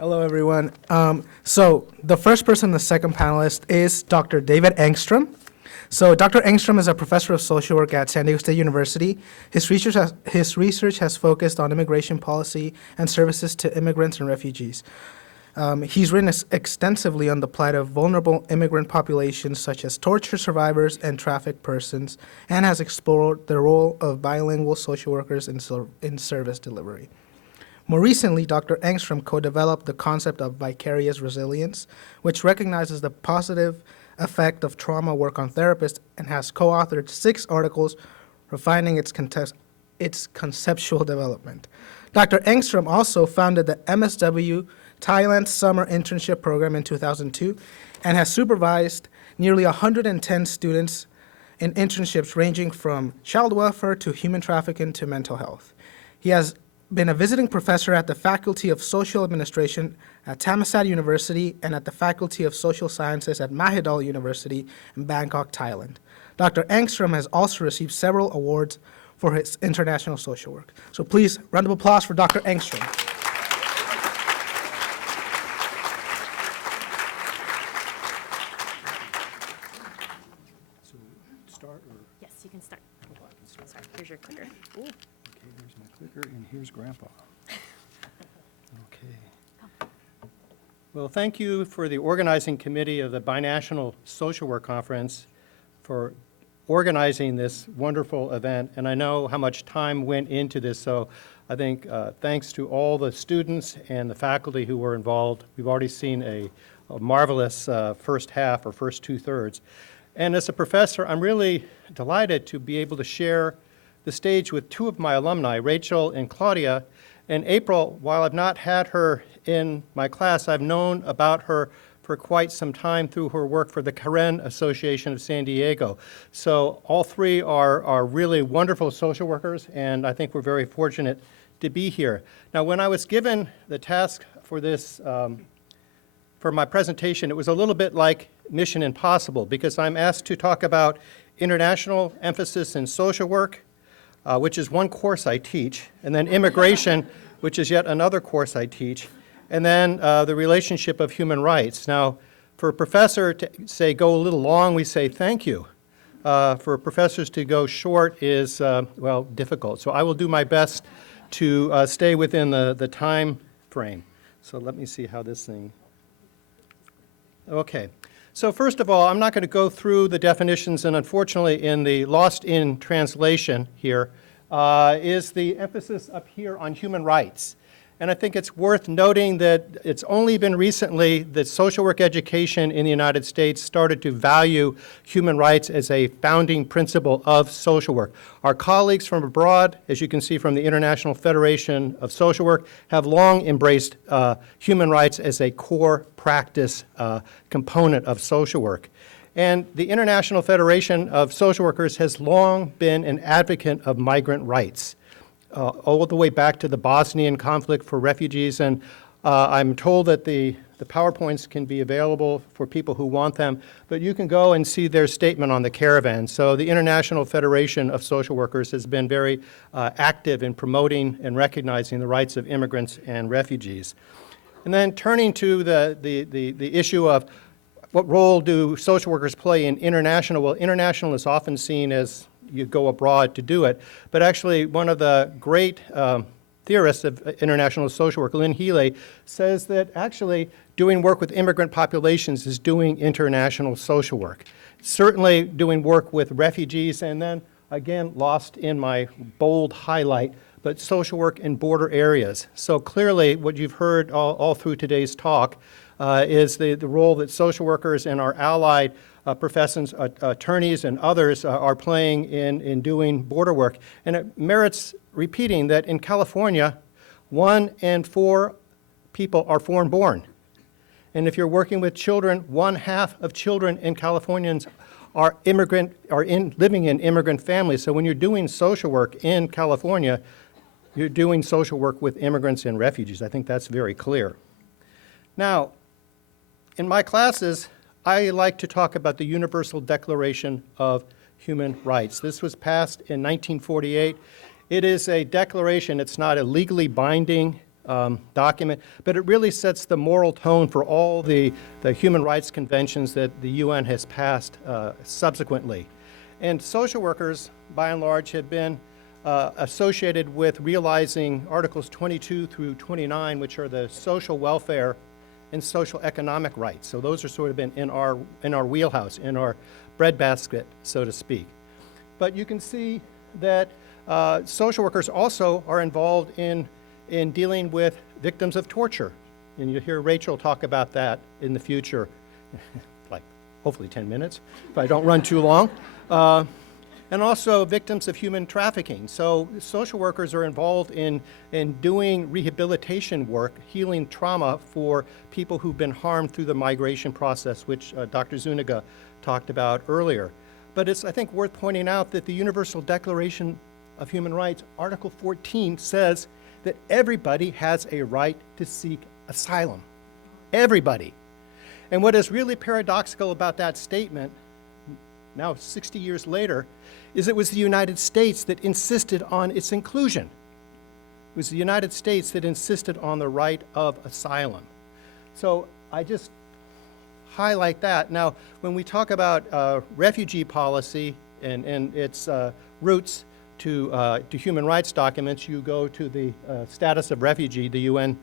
Hello, everyone. So the first person, the second panelist, is Dr. David Engstrom. So Dr. Engstrom is a professor of social work at San Diego State University. His research has focused on immigration policy and services to immigrants and refugees. He's written extensively on the plight of vulnerable immigrant populations such as torture survivors and trafficked persons, and has explored the role of bilingual social workers in service delivery. More recently, Dr. Engstrom co-developed the concept of vicarious resilience, which recognizes the positive effect of trauma work on therapists, and has co-authored 6 articles refining its conceptual development. Dr. Engstrom also founded the MSW Thailand Summer Internship Program in 2002 and has supervised nearly 110 students in internships ranging from child welfare to human trafficking to mental health. He has been a visiting professor at the Faculty of Social Administration at Thammasat University and at the Faculty of Social Sciences at Mahidol University in Bangkok, Thailand. Dr. Engstrom has also received several awards for his international social work. So please, round of applause for Dr. Engstrom. So start or? Yes, you can start. Sorry, here's your clicker. Ooh. Okay, here's my clicker and here's Grandpa. Okay. Well, thank you for the organizing committee of the Binational Social Work Conference for organizing this wonderful event. And I know how much time went into this, so I think thanks to all the students and the faculty who were involved. We've already seen a marvelous first half or first 2/3. And as a professor, I'm really delighted to be able to share the stage with 2 of my alumni, Rachel and Claudia. And April, while I've not had her in my class, I've known about her for quite some time through her work for the Karen Association of San Diego. So all 3 are really wonderful social workers, and I think we're very fortunate to be here. Now, when I was given the task for this, for my presentation, it was a little bit like Mission Impossible, because I'm asked to talk about international emphasis in social work, which is one course I teach, and then immigration, which is yet another course I teach, and then the relationship of human rights. Now, for a professor to say go a little long, we say thank you. For professors to go short is, well, difficult. So I will do my best to stay within the time frame. So let me see how this thing. Okay. So first of all, I'm not going to go through the definitions, and unfortunately in the lost in translation here is the emphasis up here on human rights. And I think it's worth noting that it's only been recently that social work education in the United States started to value human rights as a founding principle of social work. Our colleagues from abroad, as you can see from the International Federation of Social Work, have long embraced human rights as a core practice component of social work. And the International Federation of Social Workers has long been an advocate of migrant rights. All the way back to the Bosnian conflict for refugees, and I'm told that the PowerPoints can be available for people who want them, but you can go and see their statement on the caravan. So the International Federation of Social Workers has been very active in promoting and recognizing the rights of immigrants and refugees. And then turning to the issue of what role do social workers play in international? Well, international is often seen as you go abroad to do it. But actually, one of the great theorists of international social work, Lynn Healy, says that actually doing work with immigrant populations is doing international social work. Certainly doing work with refugees, and then, again, lost in my bold highlight, but social work in border areas. So clearly, what you've heard all through today's talk is the role that social workers and our allied professions, attorneys and others are playing in doing border work. And it merits repeating that in California, 1 in 4 people are foreign born. And if you're working with children, 1/2 of children in Californians are living in immigrant families. So when you're doing social work in California, you're doing social work with immigrants and refugees. I think that's very clear. Now, in my classes, I like to talk about the Universal Declaration of Human Rights. This was passed in 1948. It is a declaration. It's not a legally binding document, but it really sets the moral tone for all the human rights conventions that the UN has passed subsequently. And social workers, by and large, have been associated with realizing Articles 22 through 29, which are the social welfare and social economic rights. So those are sort of been in our wheelhouse, in our breadbasket, so to speak. But you can see that social workers also are involved in dealing with victims of torture. And you'll hear Rachel talk about that in the future, like hopefully 10 minutes, if I don't run too long. And also victims of human trafficking. So social workers are involved in doing rehabilitation work, healing trauma for people who've been harmed through the migration process, which Dr. Zuniga talked about earlier. But it's, I think, worth pointing out that the Universal Declaration of Human Rights, Article 14, says that everybody has a right to seek asylum. Everybody. And what is really paradoxical about that statement, now 60 years later, is it was the United States that insisted on its inclusion. It was the United States that insisted on the right of asylum. So I just highlight that. Now, when we talk about refugee policy and its roots to human rights documents, you go to the status of refugee, the UN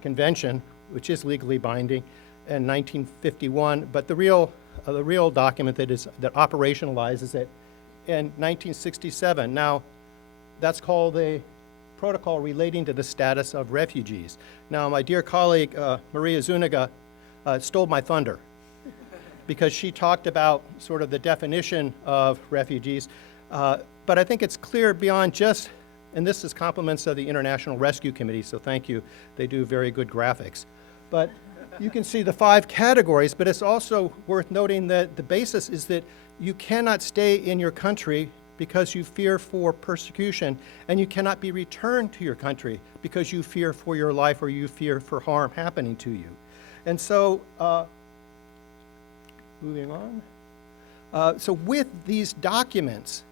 Convention, which is legally binding, in 1951. But the real document that operationalizes it in 1967. Now, that's called the Protocol Relating to the Status of Refugees. Now, my dear colleague, Maria Zuniga, stole my thunder because she talked about sort of the definition of refugees. But I think it's clear beyond just, and this is compliments of the International Rescue Committee, so thank you. They do very good graphics. But you can see the 5 categories, but it's also worth noting that the basis is that you cannot stay in your country because you fear for persecution, and you cannot be returned to your country because you fear for your life or you fear for harm happening to you. And so, moving on. So with these documents,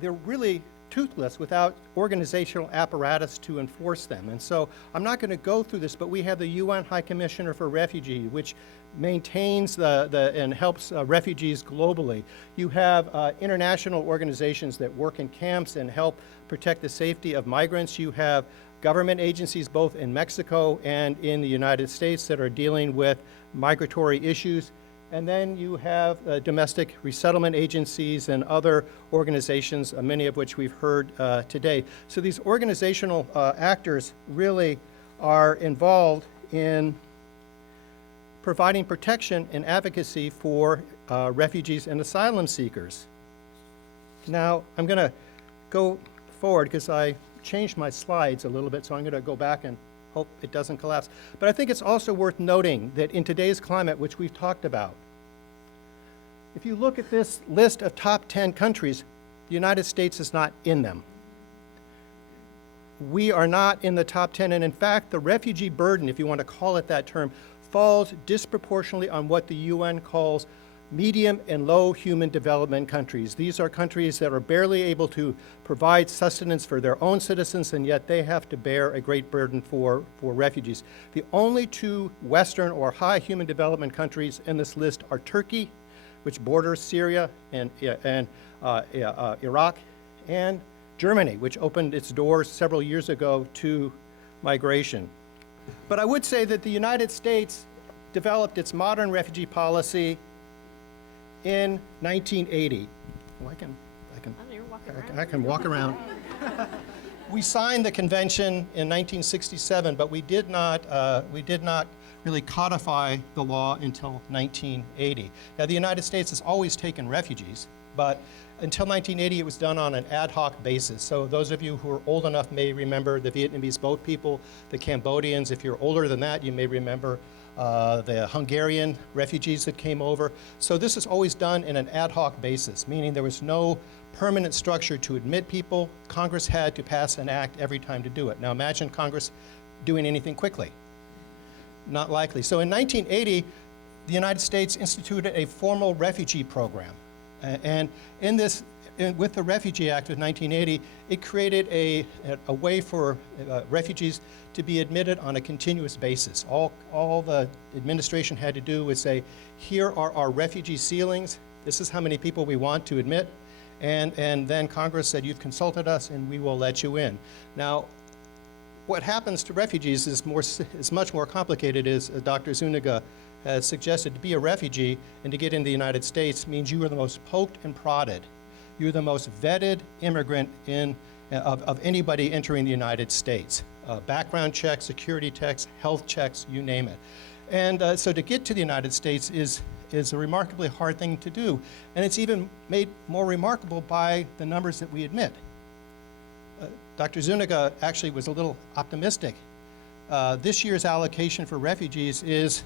they're really toothless without organizational apparatus to enforce them. And so I'm not going to go through this, but we have the UN High Commissioner for Refugee, which maintains and helps refugees globally. You have international organizations that work in camps and help protect the safety of migrants. You have government agencies both in Mexico and in the United States that are dealing with migratory issues. And then you have domestic resettlement agencies and other organizations, many of which we've heard today. So these organizational actors really are involved in providing protection and advocacy for refugees and asylum seekers. Now, I'm going to go forward because I changed my slides a little bit, so I'm going to go back and hope it doesn't collapse. But I think it's also worth noting that in today's climate, which we've talked about, if you look at this list of top 10 countries, the United States is not in them. We are not in the top 10, and in fact, the refugee burden, if you want to call it that term, falls disproportionately on what the UN calls medium and low human development countries. These are countries that are barely able to provide sustenance for their own citizens, and yet they have to bear a great burden for refugees. The only 2 Western or high human development countries in this list are Turkey, which borders Syria and Iraq, and Germany, which opened its doors several years ago to migration. But I would say that the United States developed its modern refugee policy in 1980. Oh, I can walk around. We signed the convention in 1967, but we did not really codify the law until 1980. Now, the United States has always taken refugees, but until 1980, it was done on an ad hoc basis. So those of you who are old enough may remember the Vietnamese boat people, the Cambodians. If you're older than that, you may remember the Hungarian refugees that came over. So this is always done in an ad hoc basis, meaning there was no permanent structure to admit people. Congress had to pass an act every time to do it. Now imagine Congress doing anything quickly. Not likely. So in 1980, the United States instituted a formal refugee program. And in this with the Refugee Act of 1980, it created a way for refugees to be admitted on a continuous basis. All the administration had to do was say, here are our refugee ceilings. This is how many people we want to admit. And then Congress said, you've consulted us and we will let you in. Now, what happens to refugees is much more complicated, as Dr. Zuniga has suggested. To be a refugee and to get in the United States means you are the most poked and prodded. You're the most vetted immigrant of anybody entering the United States. Background checks, security checks, health checks, you name it. And so to get to the United States is a remarkably hard thing to do. And it's even made more remarkable by the numbers that we admit. Dr. Zuniga actually was a little optimistic. This year's allocation for refugees is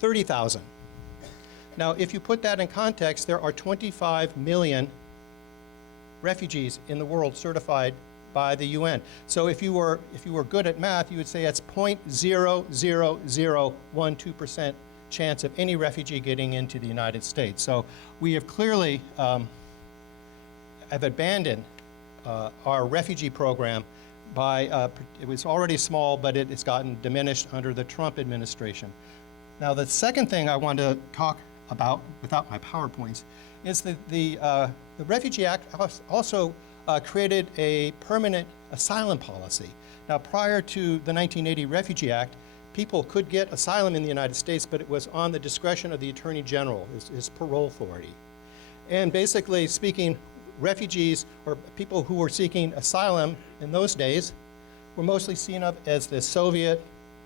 30,000. Now, if you put that in context, there are 25 million refugees in the world certified by the UN. So if you were good at math, you would say that's 0.00012% chance of any refugee getting into the United States. So we have clearly have abandoned our refugee program by, it was already small, but it's gotten diminished under the Trump administration. Now, the second thing I want to talk about, without my PowerPoints, is that the Refugee Act also created a permanent asylum policy. Now, prior to the 1980 Refugee Act, people could get asylum in the United States, but it was on the discretion of the Attorney General, his parole authority. And basically speaking, refugees or people who were seeking asylum in those days were mostly seen of as the Soviet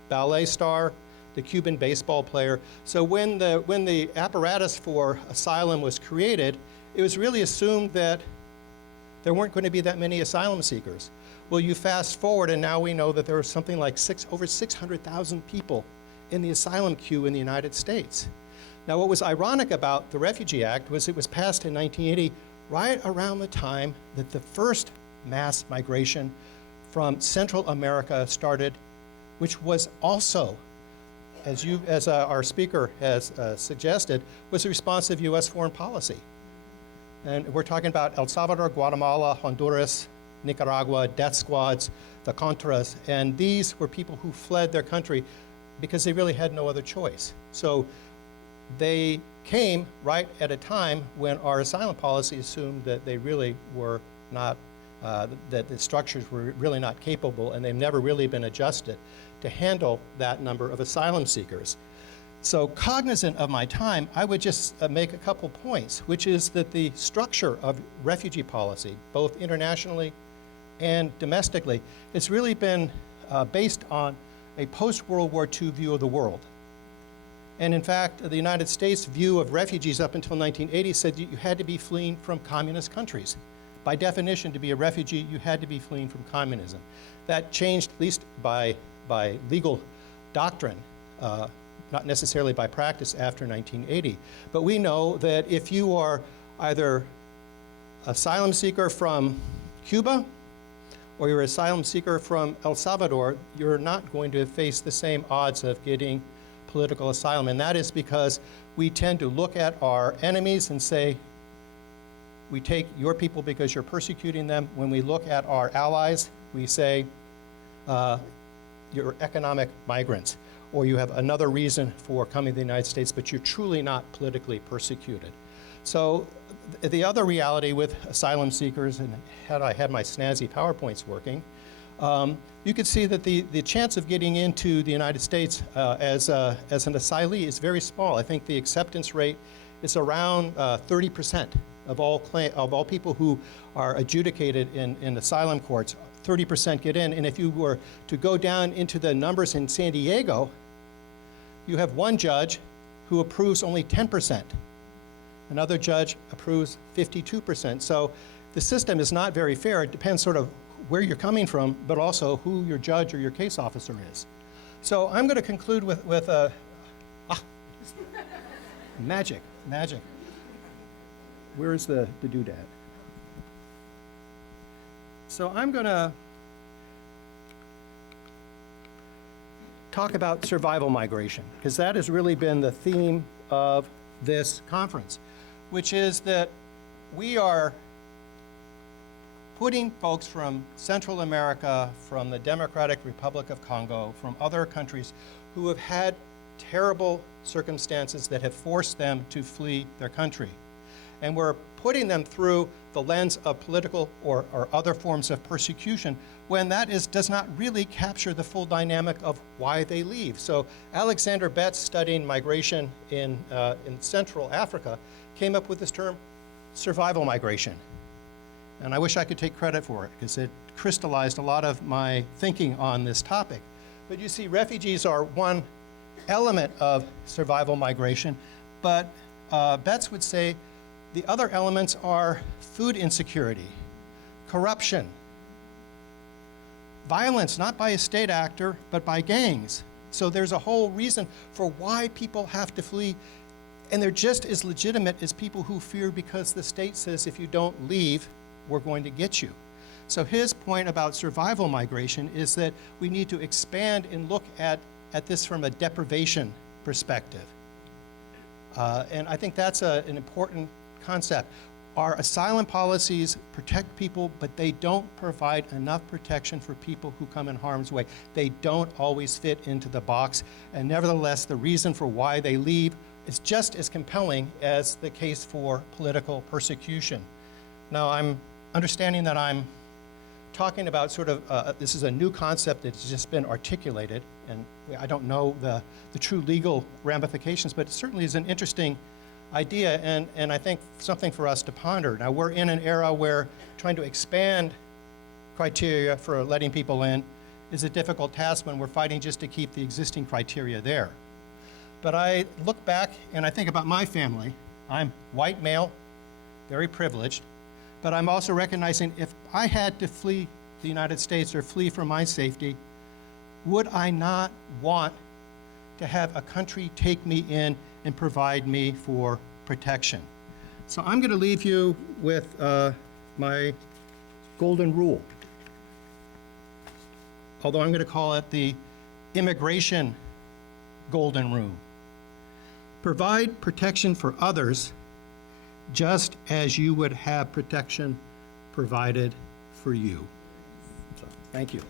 ballet star, the Cuban baseball player. So when the apparatus for asylum was created, it was really assumed that there weren't going to be that many asylum seekers. Well, you fast forward, and now we know that there are something like over 600,000 people in the asylum queue in the United States. Now, what was ironic about the Refugee Act was it was passed in 1980, right around the time that the first mass migration from Central America started, which was also, as our speaker has suggested, was a response of U.S. foreign policy. And we're talking about El Salvador, Guatemala, Honduras, Nicaragua, death squads, the Contras, and these were people who fled their country because they really had no other choice. So they came right at a time when our asylum policy assumed that they really were not, that the structures were really not capable, and they've never really been adjusted to handle that number of asylum seekers. So cognizant of my time, I would just make a couple points, which is that the structure of refugee policy, both internationally and domestically, it's really been based on a post-World War II view of the world. And in fact, the United States' view of refugees up until 1980 said you had to be fleeing from communist countries. By definition, to be a refugee, you had to be fleeing from communism. That changed, at least by legal doctrine, not necessarily by practice, after 1980. But we know that if you are either asylum seeker from Cuba or you're an asylum seeker from El Salvador, you're not going to face the same odds of getting political asylum. And that is because we tend to look at our enemies and say, we take your people because you're persecuting them. When we look at our allies, we say, you're economic migrants, or you have another reason for coming to the United States, but you're truly not politically persecuted. So the other reality with asylum seekers, and had I had my snazzy PowerPoints working, you could see that the chance of getting into the United States as an asylee is very small. I think the acceptance rate is around 30% of all people who are adjudicated in asylum courts. 30% get in, and if you were to go down into the numbers in San Diego, you have one judge who approves only 10%. Another judge approves 52%. So the system is not very fair. It depends sort of where you're coming from, but also who your judge or your case officer is. So I'm going to conclude with magic. Where's the doodad? So I'm going to talk about survival migration, because that has really been the theme of this conference, which is that we are putting folks from Central America, from the Democratic Republic of Congo, from other countries who have had terrible circumstances that have forced them to flee their country. And we're putting them through the lens of political or other forms of persecution when that does not really capture the full dynamic of why they leave. So Alexander Betts, studying migration in Central Africa, came up with this term, survival migration. And I wish I could take credit for it because it crystallized a lot of my thinking on this topic. But you see, refugees are one element of survival migration, but Betts would say the other elements are food insecurity, corruption, violence, not by a state actor, but by gangs. So there's a whole reason for why people have to flee, and they're just as legitimate as people who fear because the state says if you don't leave, we're going to get you. So his point about survival migration is that we need to expand and look at this from a deprivation perspective. And I think that's an important concept. Our asylum policies protect people, but they don't provide enough protection for people who come in harm's way. They don't always fit into the box, and nevertheless, the reason for why they leave is just as compelling as the case for political persecution. Now, I'm understanding that I'm talking about sort of, this is a new concept that's just been articulated, and I don't know the true legal ramifications, but it certainly is an interesting idea, and I think something for us to ponder. Now, we're in an era where trying to expand criteria for letting people in is a difficult task when we're fighting just to keep the existing criteria there. But I look back and I think about my family. I'm white male, very privileged, but I'm also recognizing if I had to flee the United States or flee for my safety, would I not want to have a country take me in and provide me for protection? So I'm going to leave you with my golden rule, although I'm going to call it the immigration golden rule. Provide protection for others just as you would have protection provided for you. So, thank you.